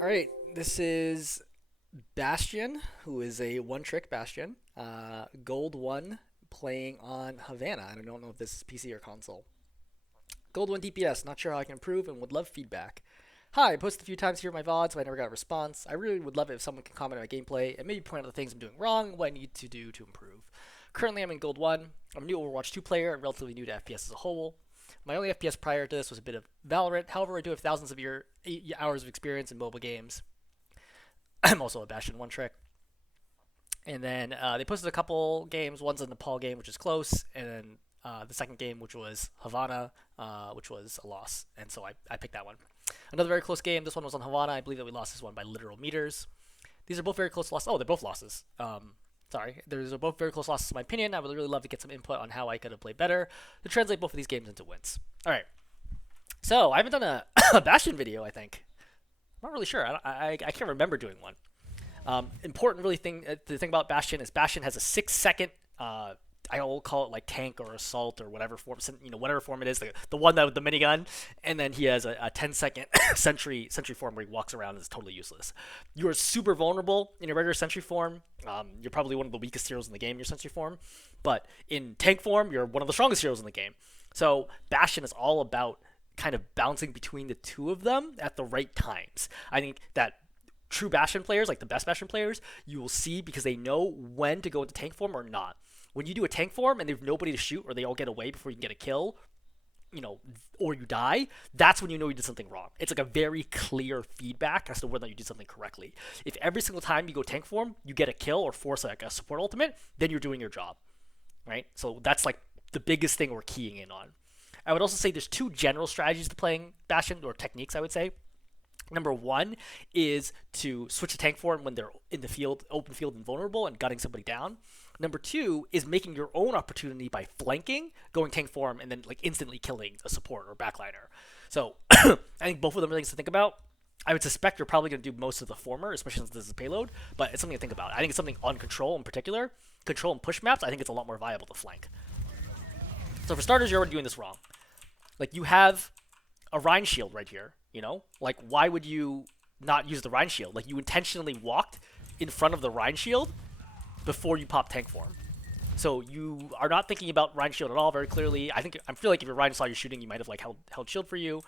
Alright, this is Bastion, who is a one-trick Bastion. Gold 1 playing on Havana. I don't know if this is PC or console. Gold 1 DPS, not sure how I can improve and would love feedback. Hi, I posted a few times here in my VODs, but I never got a response. I really would love it if someone can comment on my gameplay and maybe point out the things I'm doing wrong and what I need to do to improve. Currently, I'm in Gold 1. I'm a new Overwatch 2 player and relatively new to FPS as a whole. My only FPS prior to this was a bit of Valorant. However, I do have thousands of hours of experience in mobile games. I'm also a Bastion one trick. And then they posted a couple games. One's a Nepal game, which is close, and then the second game, which was Havana, which was a loss. And so I picked that one. Another very close game. This one was on Havana. I believe that we lost this one by literal meters. These are both very close losses. Oh, they're both losses. Sorry. These are both very close losses in my opinion. I would really love to get some input on how I could have played better to translate both of these games into wins. All right. So I haven't done a Bastion video, I think. I'm not really sure. I can't remember doing one. Important really thing to think about Bastion is Bastion has a 6-second I will call it like tank or assault or whatever form, whatever form it is, the one that with the minigun, and then he has a 10-second sentry form where he walks around and is totally useless. You are super vulnerable in your regular sentry form. You're probably one of the weakest heroes in the game in your sentry form, but in tank form, you're one of the strongest heroes in the game. So Bastion is all about kind of bouncing between the two of them at the right times. I think that true Bastion players, like the best Bastion players, you will see because they know when to go into tank form or not. When you do a tank form and there's nobody to shoot or they all get away before you can get a kill, or you die, that's when you know you did something wrong. It's like a very clear feedback as to whether you did something correctly. If every single time you go tank form, you get a kill or force like a support ultimate, then you're doing your job, right? So that's like the biggest thing we're keying in on. I would also say there's two general strategies to playing Bastion, or techniques, I would say. Number one is to switch to tank form when they're in the field, open field, and vulnerable, and gutting somebody down. Number two is making your own opportunity by flanking, going tank form, and then like instantly killing a support or backliner. So I think both of them are things to think about. I would suspect you're probably going to do most of the former, especially since this is a payload, but it's something to think about. I think it's something on control in particular. Control and push maps, I think it's a lot more viable to flank. So for starters, you're already doing this wrong. Like, you have a Rhine shield right here, Like, why would you not use the Rhine shield? Like, you intentionally walked in front of the Rhine shield before you pop tank form. So you are not thinking about Rhine shield at all very clearly. I feel like if your Rhine saw you shooting, you might have like held shield for you.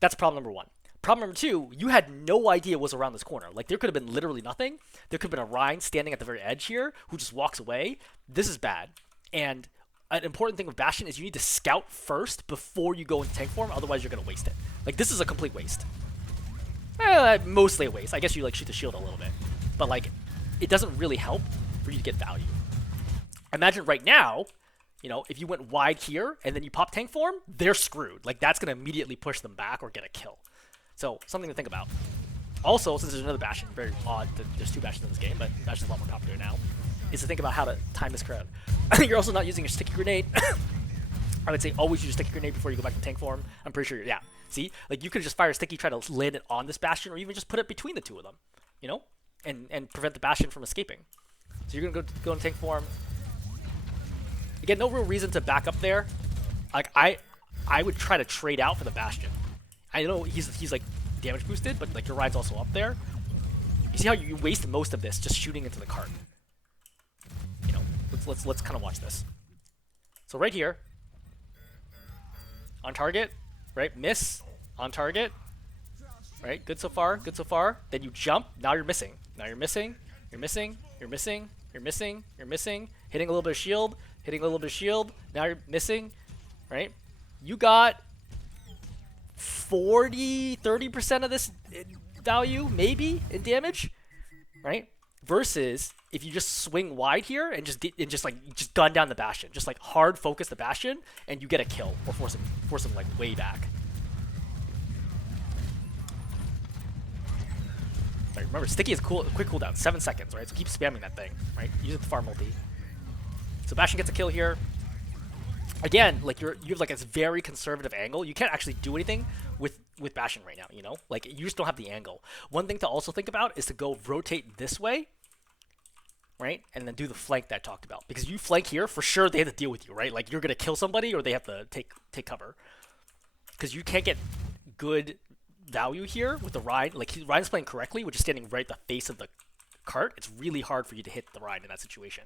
That's problem number one. Problem number two, you had no idea what was around this corner. Like, there could have been literally nothing. There could have been a Rhine standing at the very edge here who just walks away. This is bad. And an important thing with Bastion is you need to scout first before you go into tank form, otherwise you're going to waste it. Like, this is a complete waste. Mostly a waste. I guess you like shoot the shield a little bit. But like, it doesn't really help for you to get value. Imagine right now, if you went wide here and then you pop tank form, they're screwed. Like, that's going to immediately push them back or get a kill. So, something to think about. Also, since there's another Bastion, very odd that there's two Bastions in this game, but Bastion's a lot more popular now, is to think about how to time this crowd. You're also not using your sticky grenade. I would say always use a sticky grenade before you go back to tank form. I'm pretty sure, yeah. See? Like, you could just fire a sticky, try to land it on this Bastion, or even just put it between the two of them, and prevent the Bastion from escaping. So you're going to go in tank form. Again, no real reason to back up there. Like, I would try to trade out for the Bastion. I know he's like damage boosted, but like your ride's also up there. You see how you waste most of this just shooting into the cart. Let's kind of watch this. So right here, on target, right? Miss, on target, right? Good so far, good so far. Then you jump. Now you're missing. Now you're missing. You're missing. You're missing. You're missing. You're missing. Hitting a little bit of shield. Hitting a little bit of shield. Now you're missing, right? You got 30% of this value, maybe, in damage, right? Versus if you just swing wide here and just gun down the Bastion, just like hard focus the Bastion, and you get a kill or force him like way back. Right, remember, sticky is quick cooldown, 7 seconds, right? So keep spamming that thing, right? Use it to farm multi. So Bastion gets a kill here. Again, like you have like this very conservative angle. You can't actually do anything with Bastion right now, Like, you just don't have the angle. One thing to also think about is to go rotate this way, right? And then do the flank that I talked about. Because you flank here, for sure they have to deal with you, right? Like, you're going to kill somebody or they have to take cover. Because you can't get good value here with the Rhine. Like Rhine's playing correctly, which is standing right at the face of the cart. It's really hard for you to hit the Rhine in that situation.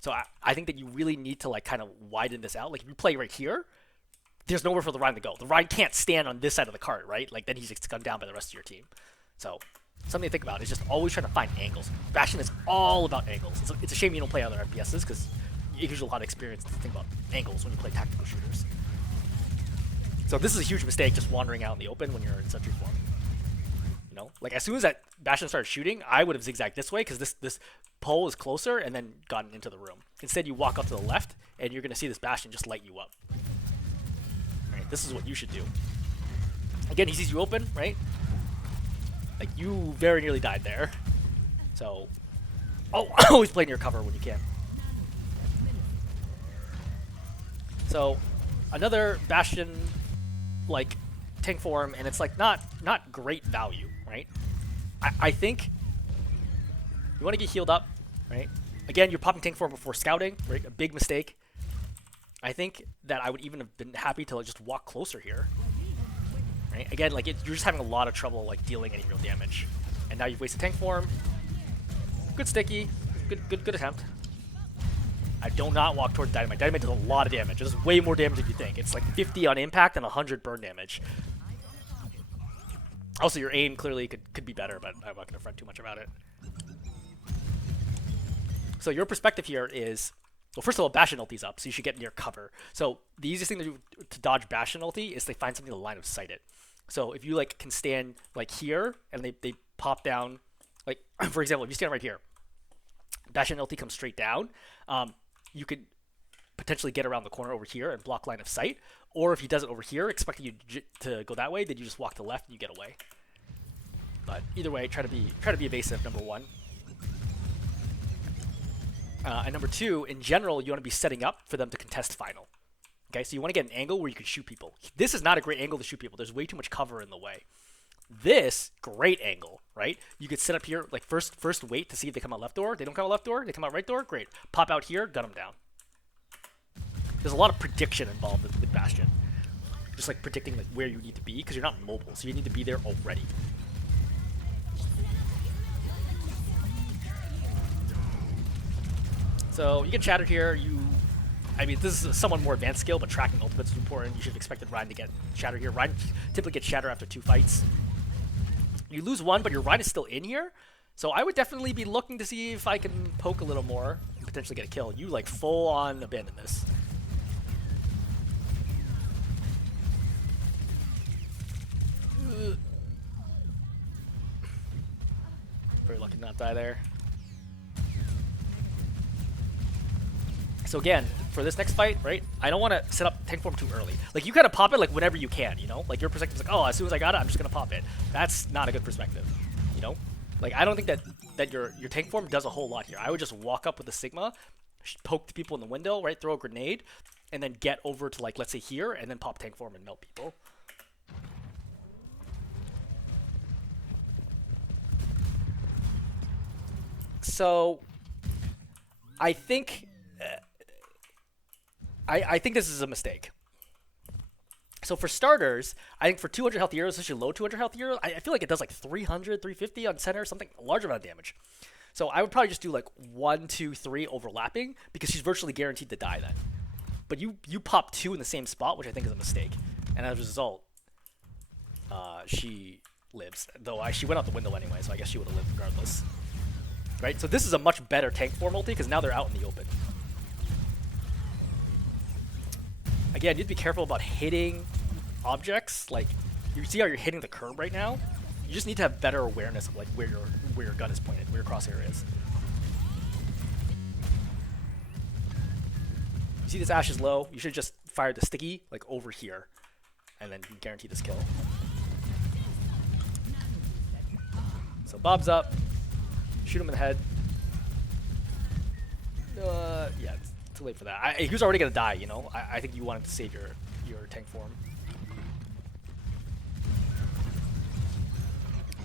So I think that you really need to like kind of widen this out. Like if you play right here, there's nowhere for the Rhine to go. The Rhine can't stand on this side of the cart, right? Like then he's just gunned down by the rest of your team. So something to think about is just always trying to find angles. Bastion is all about angles. It's a shame you don't play other FPSs because it gives you a lot of experience to think about angles when you play tactical shooters. So this is a huge mistake just wandering out in the open when you're in sentry form. You know, like as soon as that Bastion started shooting, I would have zigzagged this way because this pole is closer and then gotten into the room. Instead, you walk up to the left and you're going to see this Bastion just light you up. Right, this is what you should do. Again, he sees you open, right? Like you very nearly died there. So, always play near cover when you can. So, another Bastion like tank form, and it's like not great value, right? I think you want to get healed up, right? Again, you're popping tank form before scouting, right? A big mistake. I think that I would even have been happy to like, just walk closer here. Right? Again, like you're just having a lot of trouble like dealing any real damage, and now you've wasted tank form. Good sticky, good attempt. I do not walk towards dynamite. Dynamite does a lot of damage. It does way more damage than you think. It's like 50 on impact and 100 burn damage. Also, your aim clearly could be better, but I'm not going to fret too much about it. So your perspective here is, well, first of all, Bastion ulti's up, so you should get near cover. So the easiest thing to do to dodge Bastion ulti is they find something to line of sight it. So if you like can stand like here and they pop down, like for example, if you stand right here, Bastion ulti comes straight down. You could potentially get around the corner over here and block line of sight. Or if he does it over here, expecting you to go that way, then you just walk to the left and you get away. But either way, try to be evasive. Number one. And number two, in general, you want to be setting up for them to contest final. Okay, so you want to get an angle where you can shoot people. This is not a great angle to shoot people. There's way too much cover in the way. This, great angle, right? You could set up here, like first wait to see if they come out left door. They don't come out left door. They come out right door. Great. Pop out here, gun them down. There's a lot of prediction involved with Bastion. Just like predicting like where you need to be because you're not mobile, so you need to be there already. So you get shattered here. I mean, this is a somewhat more advanced skill, but tracking ultimates is important. You should have expected Rhine to get shattered here. Rhine typically gets shattered after 2 fights. You lose 1, but your Rhine is still in here. So I would definitely be looking to see if I can poke a little more and potentially get a kill. You like full on abandon this. Very lucky to not die there. So again, for this next fight, right, I don't want to set up tank form too early. Like, you kind of pop it like whenever you can, you know? Like, your perspective is like, oh, as soon as I got it, I'm just going to pop it. That's not a good perspective, you know? Like, I don't think that your tank form does a whole lot here. I would just walk up with a Sigma, poke the people in the window, right, throw a grenade, and then get over to, like, let's say here, and then pop tank form and melt people. So, I think... I think this is a mistake. So for starters, I think for 200 health heroes, especially low 200 health heroes, I feel like it does like 300, 350 on center, something, a large amount of damage. So I would probably just do like 1, 2, 3 overlapping because she's virtually guaranteed to die then. But you pop 2 in the same spot, which I think is a mistake. And as a result, she lives. Though she went out the window anyway, so I guess she would have lived regardless. Right? So this is a much better tank form ulti because now they're out in the open. Again, you need to be careful about hitting objects. Like, you see how you're hitting the curb right now? You just need to have better awareness of like where your gun is pointed, where your crosshair is. You see this Ash is low, you should just fire the sticky like over here, and then guarantee this kill. So Bob's up, shoot him in the head. Yeah, it's too late for that. He was already gonna die, you know. I think you wanted to save your tank form.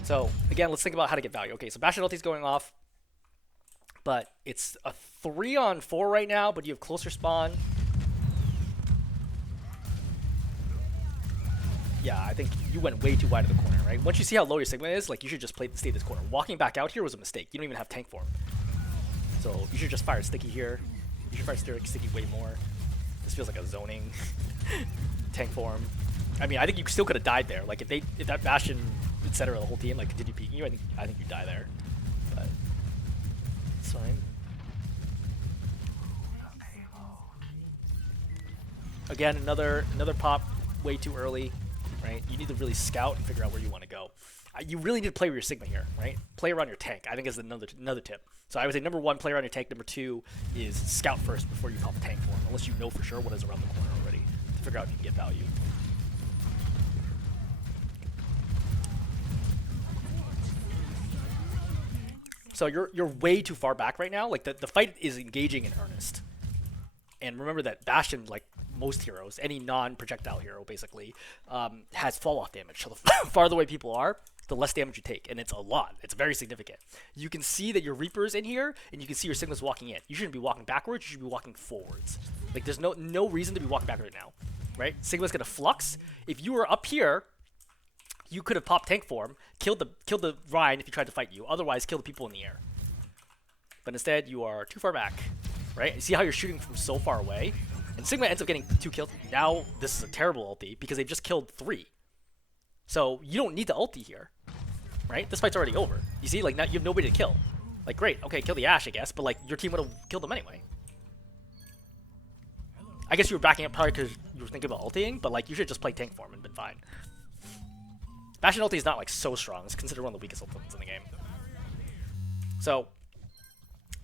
So again, let's think about how to get value. Okay, so Bastion ulti's going off, but it's a 3-on-4 right now, but you have closer spawn. yeah, I think you went way too wide of the corner, right? Once you see how low your Sigma is, like, you should just stay this corner. Walking back out here was a mistake. You don't even have tank form. So you should just fire Sticky here. You should fire Sticky way more. This feels like a zoning tank form. I mean, I think you still could have died there. Like, if that Bastion, etc., the whole team, like, continued peeking you, I think you die there. But it's fine. Again, another pop way too early, right? You need to really scout and figure out where you want to go. You really need to play with your Sigma here, right? Play around your tank, I think, is another tip. So I would say number 1, play around your tank. Number 2 is scout first before you pop tank form, unless you know for sure what is around the corner already to figure out if you can get value. So you're way too far back right now. Like, the fight is engaging in earnest. And remember that Bastion, like most heroes, any non-projectile hero basically, has fall-off damage. So the farther away people are, the less damage you take, and it's a lot. It's very significant. You can see that your Reaper's in here, and you can see your Sigma's walking in. You shouldn't be walking backwards, you should be walking forwards. Like, there's no reason to be walking back right now, right? Sigma's gonna flux. If you were up here, you could have popped tank form, killed the Rhine if he tried to fight you, otherwise kill the people in the air. But instead, you are too far back, right? You see how you're shooting from so far away? And Sigma ends up getting 2 kills. Now, this is a terrible ulti, because they've just killed 3. So, you don't need the ulti here, right? This fight's already over. You see, like, now you have nobody to kill. Like, great, okay, kill the Ashe, I guess, but, like, your team would have killed them anyway. I guess you were backing up probably because you were thinking about ultiing, but, like, you should just play tank form and been fine. Bastion ulti is not, like, so strong. It's considered one of the weakest ultis in the game. So,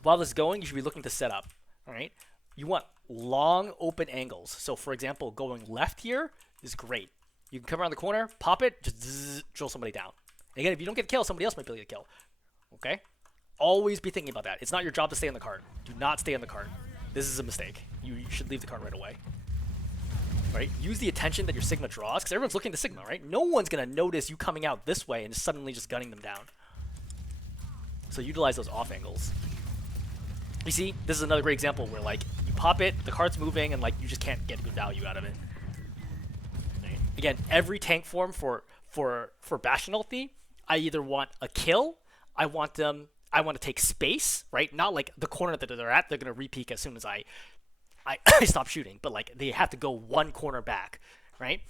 while this is going, you should be looking to set up, alright? You want long, open angles. So, for example, going left here is great. You can come around the corner, pop it, just zzz, drill somebody down. And again, if you don't get a kill, somebody else might be able to get a kill. Okay? Always be thinking about that. It's not your job to stay on the cart. Do not stay on the cart. This is a mistake. You should leave the cart right away. Right? Use the attention that your Sigma draws, because everyone's looking to Sigma, right? No one's going to notice you coming out this way and suddenly just gunning them down. So utilize those off angles. You see, this is another great example where, like, you pop it, the cart's moving, and, like, you just can't get good value out of it. Right? Again, every tank form for Bastion ulti, I either want a kill, I want to take space, right? Not like the corner that they're at, they're going to re-peek as soon as I stop shooting, but, like, they have to go 1 corner back, right?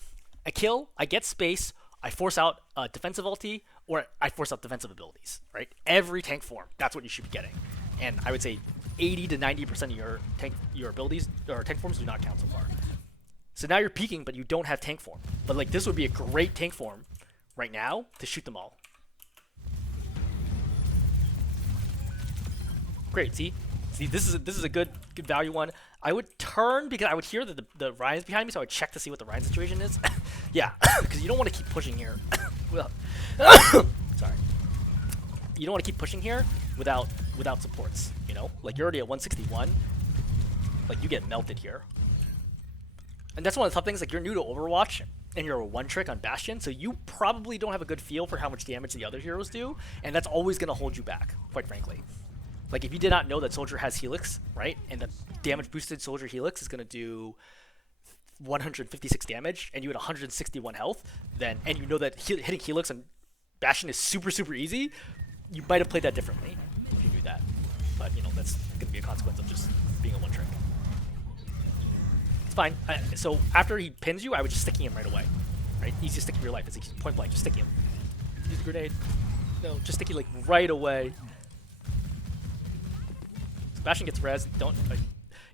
A kill, I get space, I force out a defensive ulti, or I force out defensive abilities, right? Every tank form, that's what you should be getting. And I would say 80 to 90% of your abilities or tank forms do not count so far. So now you're peeking, but you don't have tank form. But, like, this would be a great tank form right now to shoot them all. Great, see, this is a good value one. I would turn because I would hear that the Ryan's behind me, so I would check to see what the Ryan situation is. Yeah, because you don't want to keep pushing here. Well, sorry, you don't want to keep pushing here without supports. You know, like, you're already at 161. Like, you get melted here, and that's one of the tough things. Like, you're new to Overwatch and you're a one-trick on Bastion, so you probably don't have a good feel for how much damage the other heroes do, and that's always going to hold you back, quite frankly. Like, if you did not know that Soldier has Helix, right, and the damage boosted Soldier Helix is going to do 156 damage, and you had 161 health, then, and you know that hitting Helix on Bastion is super, super easy, you might have played that differently if you knew that. But, you know, that's going to be a consequence of just being a one-trick. It's fine. So after he pins you, I would just sticky him right away. Right? Easiest sticky of your life. It's point blank. Just sticky him. Use a grenade. No, just sticky, like, right away. Bastion gets res. Don't.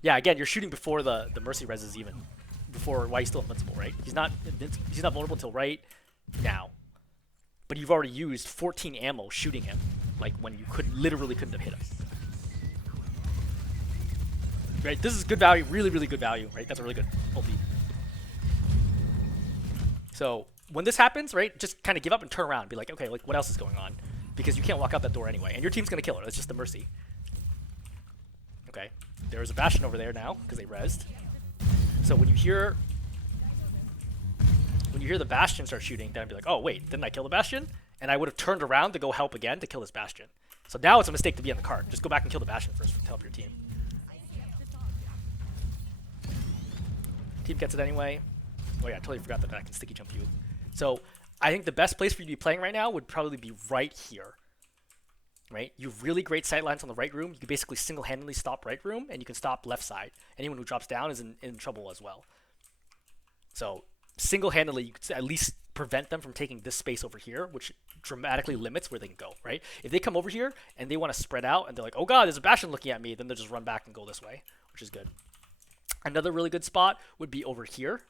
Yeah, again, you're shooting before the Mercy res is even. Before, why he's still invincible, right? He's not vulnerable until right now. But you've already used 14 ammo shooting him, like, when you literally couldn't have hit him. Right? This is good value, really, really good value, right? That's a really good ulti. So when this happens, right, just kind of give up and turn around and be like, okay, like, what else is going on? Because you can't walk out that door anyway, and your team's gonna kill her. It's just the Mercy. Okay, there's a Bastion over there now because they rezzed. So when you hear the Bastion start shooting, then I'd be like, oh wait, didn't I kill the Bastion? And I would have turned around to go help again to kill this Bastion. So now it's a mistake to be on the cart. Just go back and kill the Bastion first to help your team. Team gets it anyway. Oh yeah, I totally forgot that I can sticky jump you. So I think the best place for you to be playing right now would probably be right here. Right? You have really great sight lines on the right room. You can basically single-handedly stop right room, and you can stop left side. Anyone who drops down is in trouble as well. So single-handedly, you could at least prevent them from taking this space over here, which dramatically limits where they can go, right? If they come over here and they want to spread out and they're like, oh god, there's a Bastion looking at me, then they'll just run back and go this way, which is good. Another really good spot would be over here,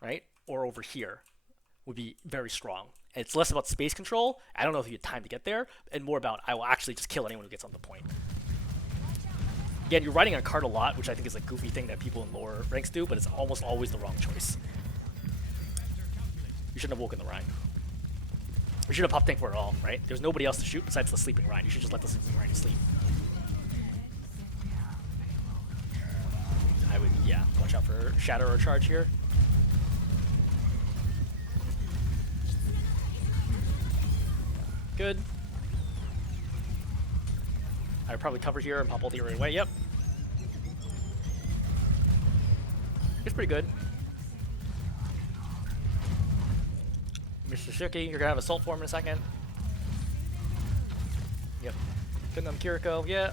right? Or over here would be very strong. And it's less about space control. I don't know if you had time to get there, and more about I will actually just kill anyone who gets on the point. Again, you're riding on a card a lot, which I think is a goofy thing that people in lower ranks do, but it's almost always the wrong choice. You shouldn't have woken the Rhine. You should have popped tank for it all, right? There's nobody else to shoot besides the sleeping Rhine. You should just let the sleeping Rhine sleep. I would, yeah, watch out for shatter or charge here. Good. I would probably cover here and pop ulti right away. Yep. It's pretty good. Mr. Shuki, you're gonna have assault form in a second. Yep. Putting on Kiriko, yeah.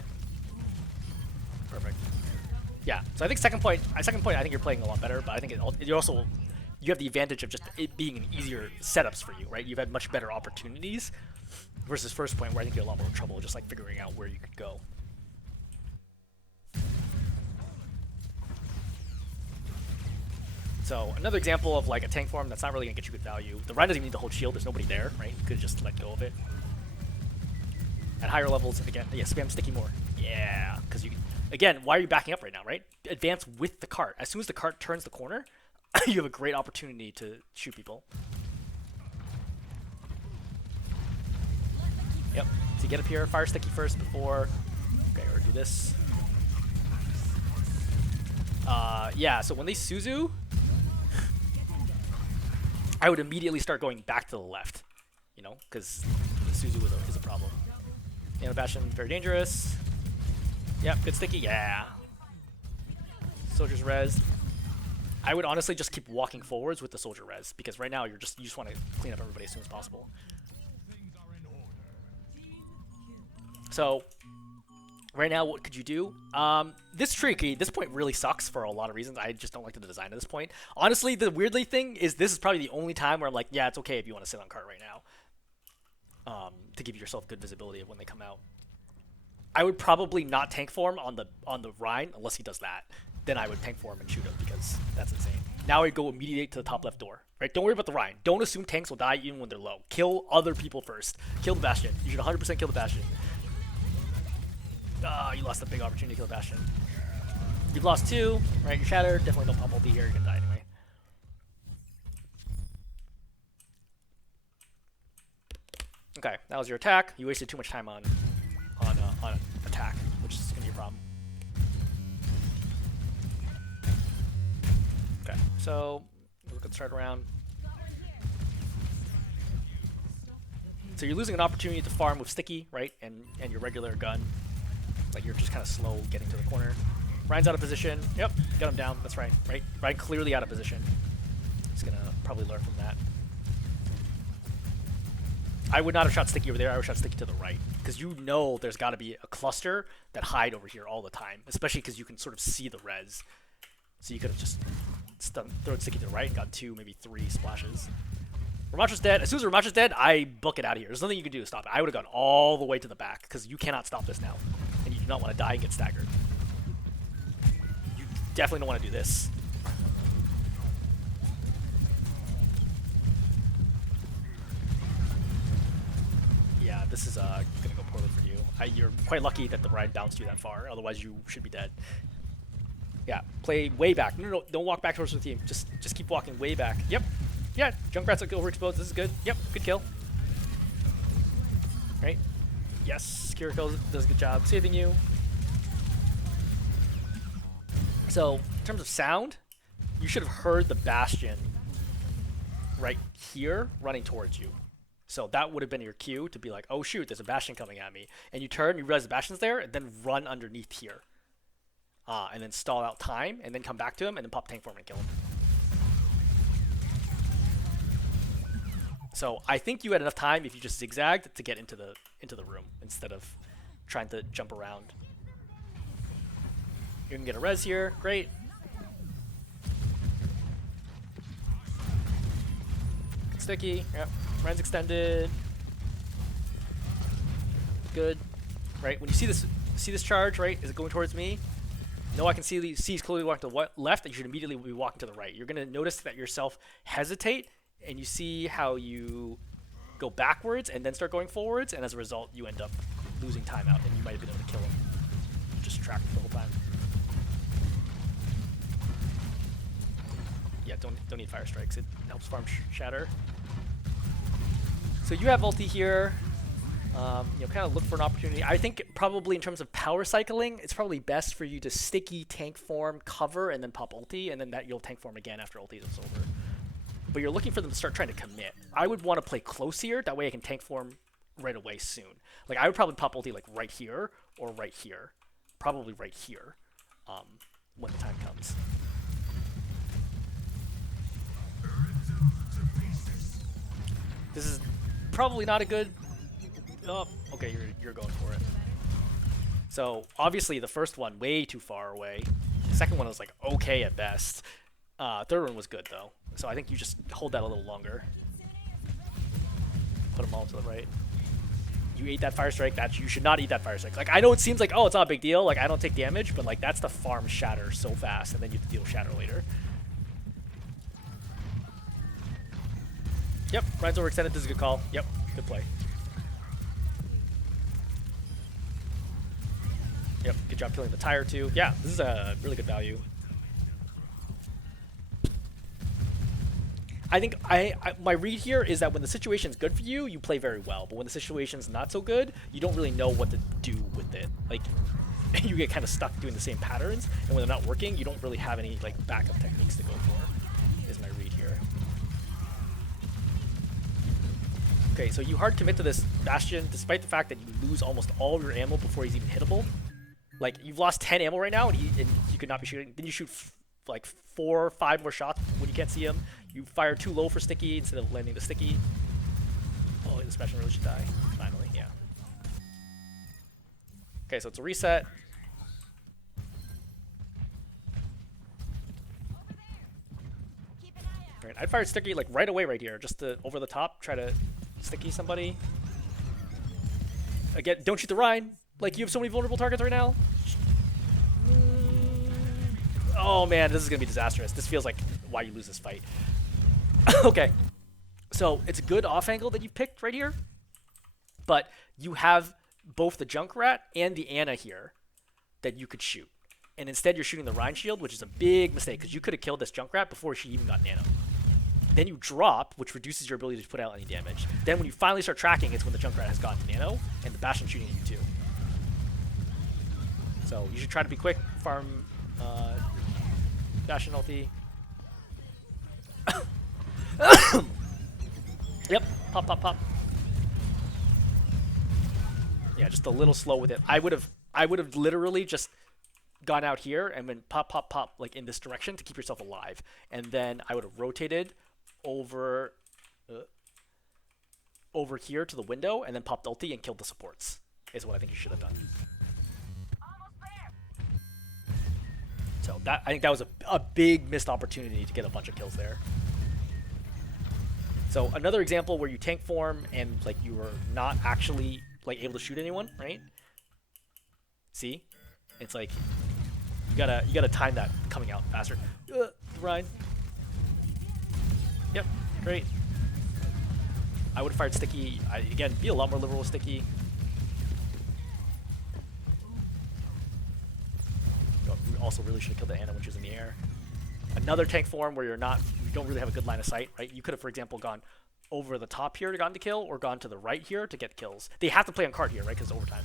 Perfect. Yeah. So I think second point, I think you're playing a lot better, but I think you also you have the advantage of just it being an easier setups for you, right? You've had much better opportunities versus first point where I think you're a lot more trouble just like figuring out where you could go. So another example of like a tank form that's not really gonna get you good value. The Rhine doesn't even need to hold shield. There's nobody there, right? You could just let go of it. At higher levels, again, yeah, spam sticky more. Yeah, because you can, again, why are you backing up right now, right? Advance with the cart. As soon as the cart turns the corner, you have a great opportunity to shoot people. Yep. So you get up here, fire sticky first before. Okay, or do this. Yeah. So when they Suzu, I would immediately start going back to the left, you know, because Suzu is a problem. Nano Bastion, very dangerous. Yep, good sticky, yeah. Soldiers res. I would honestly just keep walking forwards with the soldier res, because right now you just want to clean up everybody as soon as possible. So, right now, what could you do? This tricky. This point really sucks for a lot of reasons. I just don't like the design at this point. Honestly, the weirdly thing is this is probably the only time where I'm like, yeah, it's okay if you want to sit on cart right now. To give yourself good visibility of when they come out. I would probably not tank form on the Rhine unless he does that. Then I would tank form and shoot him because that's insane. Now I'd go immediate to the top left door. Right? Don't worry about the Rhine. Don't assume tanks will die even when they're low. Kill other people first. Kill the Bastion. You should 100% kill the Bastion. You lost a big opportunity to kill the Bastion. You've lost 2, right? You're shattered. Definitely don't pop ulti here. You're gonna die anyway. Okay, that was your attack. You wasted too much time on attack, which is gonna be a problem. Okay, so we're gonna start around. So you're losing an opportunity to farm with sticky, right? And your regular gun. Like you're just kind of slow getting to the corner. Ryan's out of position. Yep, got him down. That's right. Right? Ryan clearly out of position. He's gonna probably learn from that. I would not have shot sticky over there. I would have shot sticky to the right because you know there's got to be a cluster that hide over here all the time, especially because you can sort of see the res. So you could have just thrown sticky to the right and got 2, maybe 3 splashes. Ramacha's dead. As soon as Ramacha's dead, I book it out of here. There's nothing you can do to stop it. I would have gone all the way to the back because you cannot stop this now. And you do not want to die and get staggered. You definitely don't want to do this. Yeah, this is going to go poorly for you. You're quite lucky that the ride bounced you that far. Otherwise, you should be dead. Yeah, play way back. No, don't walk back towards the team. Just keep walking way back. Yep. Yeah, Junkrat's like overexposed. This is good. Yep, good kill. Right? Yes, Kiriko does a good job saving you. So, in terms of sound, you should have heard the Bastion right here running towards you. So that would have been your cue to be like, oh shoot, there's a Bastion coming at me. And you turn, you realize the Bastion's there, and then run underneath here. And then stall out time, and then come back to him, and then pop tank form and kill him. So I think you had enough time if you just zigzagged to get into the room instead of trying to jump around. You can get a res here. Great. Sticky. Yep. Ren's extended. Good. Right. When you see this charge, right? Is it going towards me? No, I can see he's clearly walking to the left, and you should immediately be walking to the right. You're gonna notice that yourself hesitate, and you see how you go backwards and then start going forwards, and as a result, you end up losing time out, and you might have been able to kill him. Just track the whole time. Yeah, don't need fire strikes. It helps farm shatter. So you have ulti here. Kind of look for an opportunity. I think probably in terms of power cycling, it's probably best for you to sticky tank form, cover, and then pop ulti, and then that you'll tank form again after ulti is over. But you're looking for them to start trying to commit. I would want to play close here. That way I can tank form right away soon. Like I would probably pop ulti like right here or right here. Probably right here when the time comes. This is probably not a good... Oh, okay, you're going for it. So obviously the first one way too far away. The second one was like okay at best. Third one was good though. So I think you just hold that a little longer. Put them all to the right. You ate that fire strike. You should not eat that fire strike. Like I know it seems like it's not a big deal. Like I don't take damage, but like that's the farm shatter so fast, and then you have to deal with shatter later. Yep, Ryan's overextended. This is a good call. Yep, good play. Yep, good job killing the tire too. Yeah, this is a really good value. I think my read here is that when the situation's good for you, you play very well. But when the situation's not so good, you don't really know what to do with it. Like, you get kind of stuck doing the same patterns, and when they're not working, you don't really have any like backup techniques to go for, is my read here. Okay, so you hard commit to this Bastion, despite the fact that you lose almost all of your ammo before he's even hittable. Like, you've lost 10 ammo right now, and you could not be shooting. Then you shoot like 4 or 5 more shots when you can't see him. You fire too low for sticky instead of landing the sticky. Oh, this Bastion really should die. Finally, yeah. Okay, so it's a reset. Alright, I'd fire sticky like right away right here, just to over the top, try to sticky somebody. Again, don't shoot the Rhine. Like, you have so many vulnerable targets right now. Oh man, this is gonna be disastrous. This feels like why you lose this fight. Okay, so it's a good off angle that you picked right here, but you have both the Junkrat and the Ana here that you could shoot, and instead you're shooting the Rhine shield, which is a big mistake because you could have killed this Junkrat before she even got nano. Then you drop, which reduces your ability to put out any damage. Then when you finally start tracking, it's when the Junkrat has gotten nano and the Bastion's shooting you too. So you should try to be quick, farm Bastion ulti. Yep, pop, pop, pop. Yeah, just a little slow with it. I would have literally just gone out here and then pop, pop, pop, like in this direction to keep yourself alive, and then I would have rotated over here to the window and then popped ulti and killed the supports. Is what I think you should have done. So that, I think that was a big missed opportunity to get a bunch of kills there. So another example where you tank form and like you were not actually like able to shoot anyone, right? See, it's like you gotta time that coming out faster. Ryan. Yep, great. I would have fired sticky. Again, be a lot more liberal with sticky. We also really should have killed the Ana when she was in the air. Another tank form where you don't really have a good line of sight, right? You could have, for example, gone over the top here to gotten to kill, or gone to the right here to get kills. They have to play on card here, right? Because it's overtime.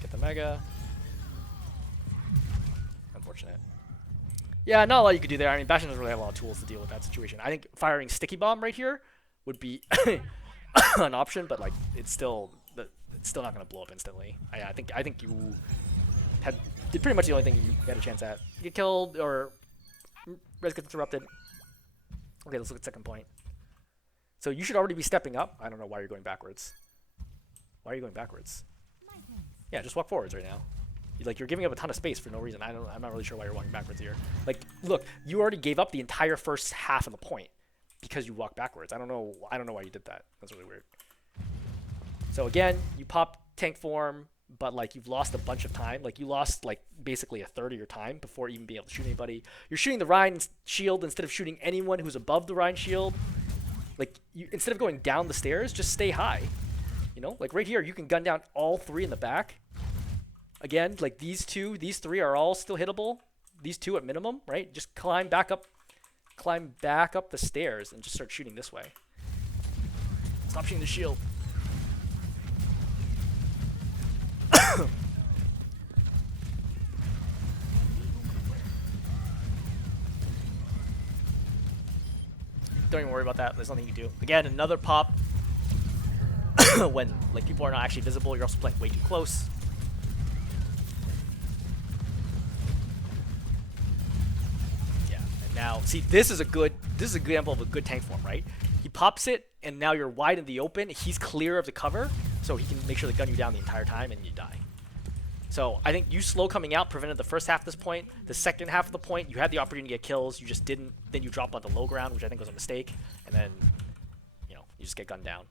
Get the Mega. Unfortunate. Yeah, not a lot you could do there. I mean, Bastion doesn't really have a lot of tools to deal with that situation. I think firing Sticky Bomb right here would be an option, but like it's still it's still not gonna blow up instantly. I think you did pretty much the only thing you had a chance at. You get killed or res gets interrupted. Okay, let's look at second point. So you should already be stepping up. I don't know why you're going backwards. Why are you going backwards? Yeah, just walk forwards right now. Like, you're giving up a ton of space for no reason. I'm not really sure why you're walking backwards here. Like, look, you already gave up the entire first half of the point because you walked backwards. I don't know why you did that. That's really weird. So again, you pop tank form, but like you've lost a bunch of time. Like you lost like basically a third of your time before even being able to shoot anybody. You're shooting the Rhine shield instead of shooting anyone who's above the Rhine shield. Like instead of going down the stairs, just stay high. You know, like right here, you can gun down all three in the back. Again, like these three are all still hittable. These two at minimum, right? Just climb back up the stairs and just start shooting this way. Stop shooting the shield. Don't even worry about that. There's nothing you can do. Again, another pop when like people are not actually visible. You're also playing way too close. Yeah. And now, see, this is a good example of a good tank form, right? He pops it, and now you're wide in the open. He's clear of the cover, so he can make sure to gun you down the entire time, and you die. So I think you slow coming out prevented the first half of this point. The second half of the point, you had the opportunity to get kills. You just didn't. Then you drop on the low ground, which I think was a mistake. And then, you just get gunned down.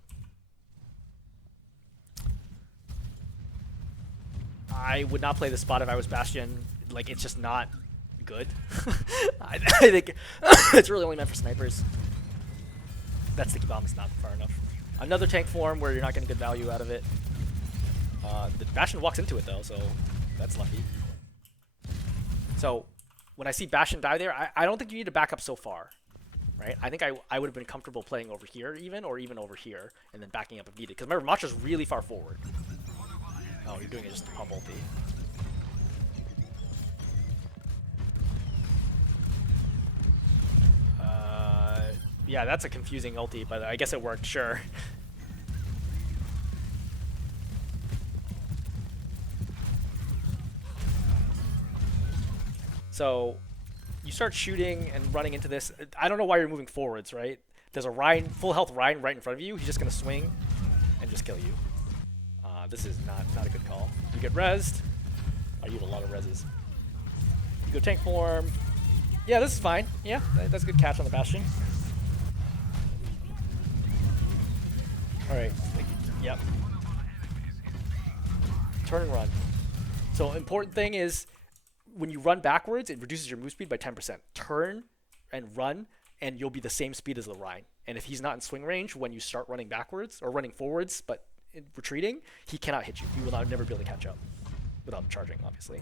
I would not play this spot if I was Bastion. Like, it's just not good. I think it's really only meant for snipers. That sticky bomb is not far enough. Another tank form where you're not getting good value out of it. The Bastion walks into it though, so that's lucky. So when I see Bastion die there, I don't think you need to back up so far, right? I think I would have been comfortable playing over here or even over here, and then backing up if needed. Because remember, Macha's really far forward. Oh, you're doing it just to pump ulti. Yeah, that's a confusing ulti, but I guess it worked, sure. So you start shooting and running into this. I don't know why you're moving forwards, right? There's a Rhine, full health Rhine right in front of you. He's just going to swing and just kill you. This is not a good call. You get rezzed. Oh, you have a lot of rezzes. You go tank form. Yeah, this is fine. Yeah, that's a good catch on the Bastion. Alright. Yep. Turn and run. So important thing is, when you run backwards, it reduces your move speed by 10%. Turn and run, and you'll be the same speed as the Rhine. And if he's not in swing range when you start running backwards, or running forwards, but retreating, he cannot hit you. He will never be able to catch up. Without charging, obviously.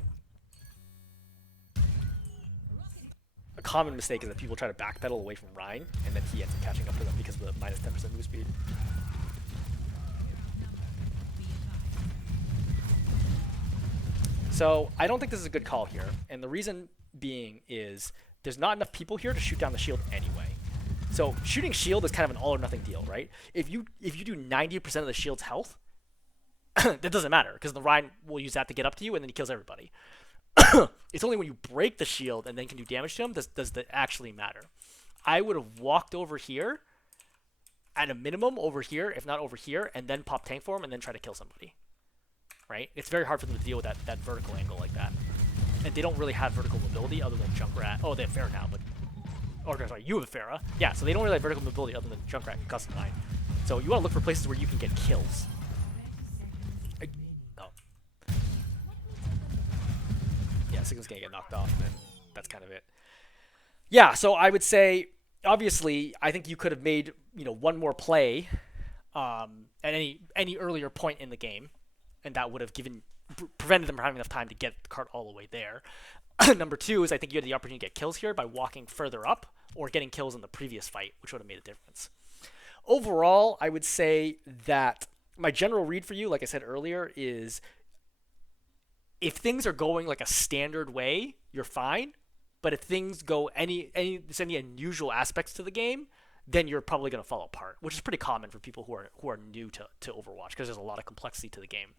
A common mistake is that people try to backpedal away from Rhine, and then he ends up catching up to them because of the minus 10% move speed. So I don't think this is a good call here, and the reason being is there's not enough people here to shoot down the shield anyway. So shooting shield is kind of an all or nothing deal, right? If you do 90% of the shield's health, that doesn't matter because the Rhine will use that to get up to you, and then he kills everybody. It's only when you break the shield and then can do damage to him does that actually matter. I would have walked over here, at a minimum over here, if not over here, and then pop tank form and then try to kill somebody. Right? It's very hard for them to deal with that vertical angle like that. And they don't really have vertical mobility other than Junkrat. Oh, they have Pharah now, but... Oh, sorry, you have Pharah. Yeah, so they don't really have vertical mobility other than Junkrat and Custom 9. So you want to look for places where you can get kills. Oh. Yeah, Signal's gonna get knocked off, and that's kind of it. Yeah, so I would say, obviously, I think you could have made, one more play at any earlier point in the game. And that would have prevented them from having enough time to get the cart all the way there. Number two is I think you had the opportunity to get kills here by walking further up or getting kills in the previous fight, which would have made a difference. Overall, I would say that my general read for you, like I said earlier, is if things are going like a standard way, you're fine. But if things go there's any unusual aspects to the game, then you're probably going to fall apart, which is pretty common for people who are new to Overwatch because there's a lot of complexity to the game.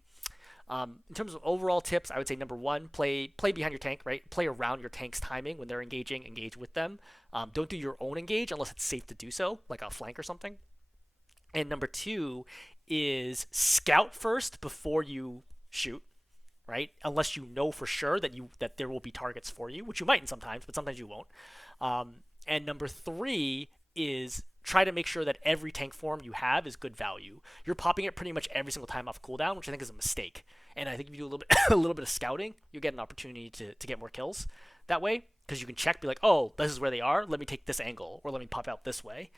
In terms of overall tips, I would say number one, play behind your tank, right? Play around your tank's timing when they're engaging, engage with them. Don't do your own engage unless it's safe to do so, like a flank or something. And number two is scout first before you shoot, right? Unless you know for sure that there will be targets for you, which you might sometimes, but sometimes you won't. And number three is try to make sure that every tank form you have is good value. You're popping it pretty much every single time off cooldown, which I think is a mistake. And I think if you do a little bit a little bit of scouting, you get an opportunity to get more kills that way because you can check, be like, oh, this is where they are. Let me take this angle, or let me pop out this way.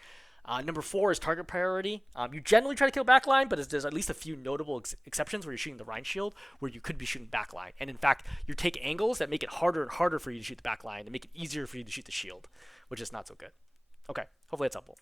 Number four is target priority. You generally try to kill backline, but there's at least a few notable exceptions where you're shooting the Rhine shield, where you could be shooting backline. And in fact, you take angles that make it harder and harder for you to shoot the backline and make it easier for you to shoot the shield, which is not so good. Okay, hopefully that's helpful.